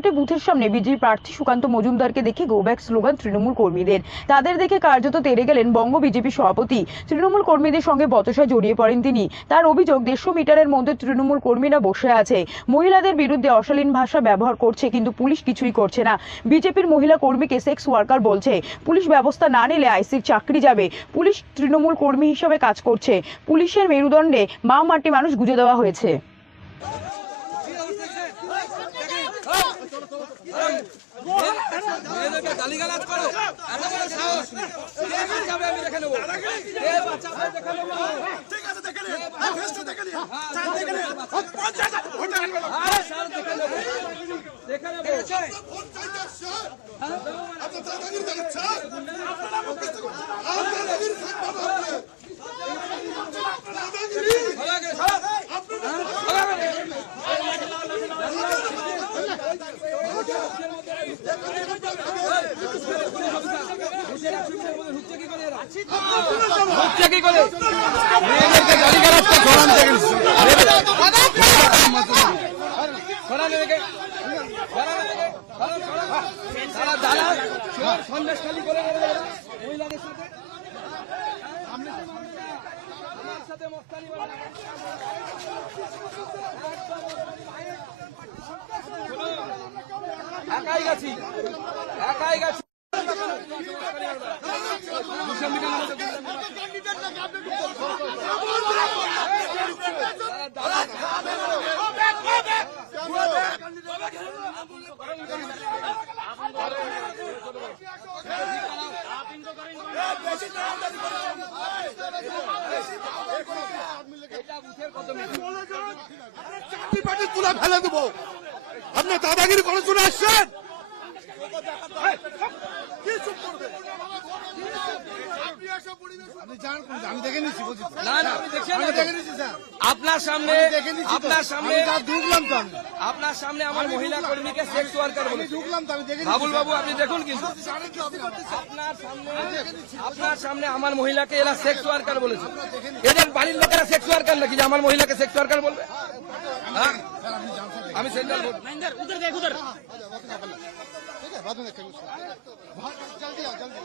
রানাঘাটে বুথের সামনে বিজেপি প্রার্থী সুকান্ত মজুমদারকে দেখে গো ব্যাক স্লোগান তৃণমূল কর্মীদের। তাদের দেখে কার্যত তেরে গেলেন বঙ্গ বিজেপি সভাপতি। তৃণমূল কর্মীদের সঙ্গে বচসায় জড়িয়ে পড়েন তিনি। তার অভিযোগ, দেড়শো মিটারের মধ্যে তৃণমূল কর্মীরা বসে আছে। মহিলাদের বিরুদ্ধে অশালীন ভাষা ব্যবহার করছে, কিন্তু পুলিশ কিছুই করছে না। বিজেপির মহিলা কর্মীকে সেক্স ওয়ার্কার বলছে, পুলিশ ব্যবস্থা না নিলে আইসির চাকরি যাবে। পুলিশ তৃণমূল কর্মী হিসাবে কাজ করছে। পুলিশের মেরুদণ্ডে মা মাটি মানুষ গুজে দেওয়া হয়েছে। মেয়েদেরকে গালিগালাজ করো। এত বড় সাহস। কে বাঁচাবে আমি দেখে নেব। কে বাঁচাবে দেখে নেব। ঠিক আছে দেখে নিন ফেসটা দেখে নিন চার দেখে নিন পঞ্চায়েত ভোট আনবে না আরে স্যার দেখে নেব। দেখে নেব। ভোট চাইতে স্যার আপনার দাদাগিরি দেখাচ্ছে আপনারা আপনারা দাদাগিরি থাকবে হচ্ছে কি করে মেয়েদেরকে গালিগালাজ করে সরান থেকে সরান সরান সারা দাদা সন্দেশ খালি করে মহিলাদের সাথে আমার সাথে মস্তানি। একাই গেছি। একাই গেছি। চাকরি পাটি তুলে ফেলে দেবো। আপনি দাদাগিরি করে চলে আসছেন? আপনার সামনে। আপনার সামনে ঢুকলাম তো আমি। আপনার সামনে আমার মহিলা কর্মীকে সেক্স ওয়ার্কার বলেছে। ঢুকলাম তো আমি দেখে বাবুল বাবু আপনি দেখুন কিন্তু। আপনার সামনে আপনার সামনে আমার মহিলাকে এরা সেক্স ওয়ার্কার বলেছে। এদের বাড়ির লোকেরা সেক্স ওয়ার্কার নাকি যে আমার মহিলাকে সেক্স ওয়ার্কার বলবে? হ্যাঁ? हमें सेंट्रल बोर्ड उधर देख उधर ठीक है बाद में देखेंगे जल्दी आओ जल्दी